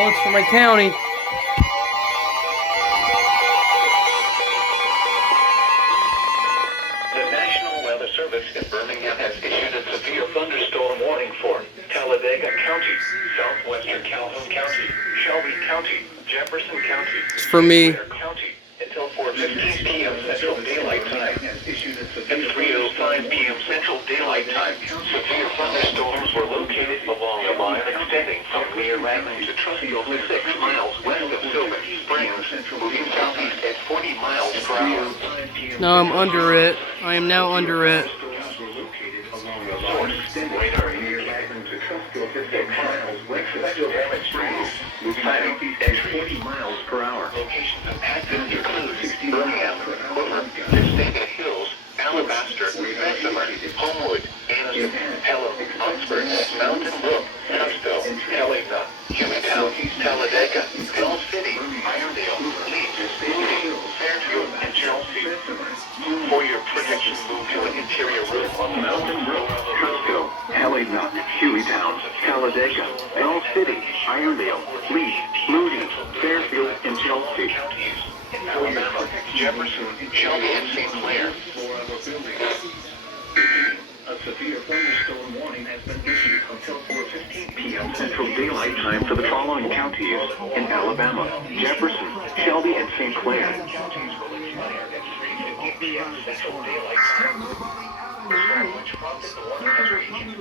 Oh, it's for my county. The National Weather Service in Birmingham has issued a severe thunderstorm warning for Talladega County, southwestern Calhoun County, Shelby County, Jefferson County, It's for me. Clare County, until 4:15 p.m. Central Daylight Time. At 3:05 p.m. Central Daylight Time, severe thunderstorms were located along a line extending from Clear Island to Trustfield, 6 miles west of Sylvan Springs, moving southeast at 40 miles per hour. No, I'm under it. I am now under it. Radar near Island to Trustfield, 6 miles west of Sylvan Springs, moving southeast at 40 miles per hour. Locations impacted include Birmingham, Hoover, Vestavia Hills, Alabaster, Bessemer, Homewood, Anniston, Pelham, Oxford, Mountain Brook, Huntsville, Helena, Hueytown, Talladega, Hill City, Irondale, Leeds, Moody, Fairfield, and Chelsea. For your protection, move to an interior room on Mountain Brook, Huntsville, Helena, Hueytown, Talladega, Hill City, Irondale, Leeds, Moody, Fairfield, and Chelsea. Alabama, Jefferson, Shelby, and St. Clair. A severe thunderstorm warning has been issued until 4:15 p.m. Central Daylight Time for the following counties in Alabama: Jefferson, Shelby, and St. Clair. Central Daylight Time. The storm which prompted the warning has reached the